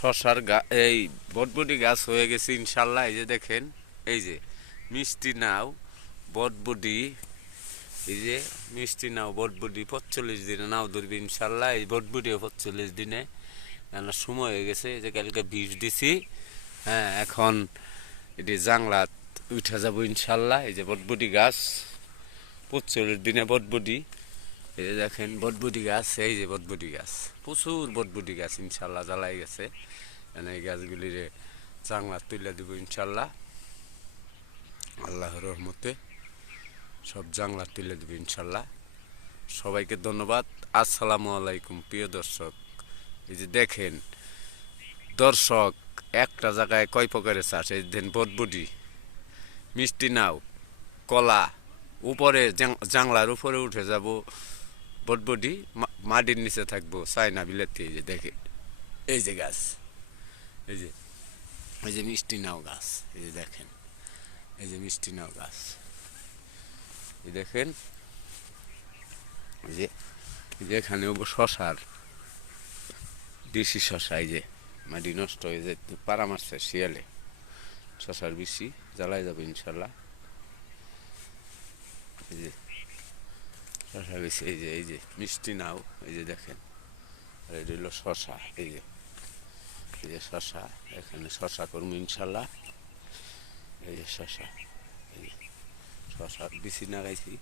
শশার এই বটবটি গাছ হয়ে গেছে ইনশাল্লাহ। এই যে দেখেন, এই যে মিষ্টি নাও বটবটি, এই যে মিষ্টি নাও বটবটি 45 দিনে নাও ধরবি ইনশাল্লাহ। এই বটবটিও 45 দিনে রান্নার সময় হয়ে গেছে। এই যে কালকে বিষ দিছি, হ্যাঁ এখন এটি জাংলাত উঠা যাব ইনশাল্লাহ। এই যে বটবটি গাছ 45 দিনে বটবটি, এই যে দেখেন বটবটি গাছ, এই যে বটবটি গাছ, প্রচুর বটবটি গাছ ইনশাল্লাহ জ্বালাই গেছে। এই গাছগুলিরে জাংলাত তুলে দিব ইনশাল্লাহ, আল্লাহর রহমতে সব জাংলাত তুলে দেব ইনশাল্লাহ। সবাইকে ধন্যবাদ। আসসালামু আলাইকুম প্রিয় দর্শক। এই যে দেখেন দর্শক, একটা জায়গায় কয় প্রকারের চাষ, এই দেন বটবটি, মিষ্টি নাও, কলা, উপরে জাংলার উপরে উঠে যাব বটবটি, মাটির নিচে থাকবো চায়না বিলাতি। এই যে দেখে, এই যে গাছ, এই যে এই যে মিষ্টি নাও গাছ, এই যে দেখেন, এই যে মিষ্টি নাও গাছ, এই দেখেন, এই যে এখানে শশার দেশি শশা, এই যে মাটি নষ্ট হয়ে যায়, পাড়া মারছে শিয়ালে, শশার বেশি জ্বালাই যাবে ইনশাল্লাহ। এই যে শশা বেশি, এই যে মিষ্টি নাও, এই যে দেখেন, আর এটা হলো শশা, এই যে শশা, এখানে শশা করবো ইনশাল্লাহ। এই যে শশা, এই যে শশা বেশি লাগাইছি,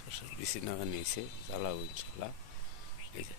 শশা বেশি নাগা নিয়েছে, জ্বালাবো ইনশাল্লাহ। এই যে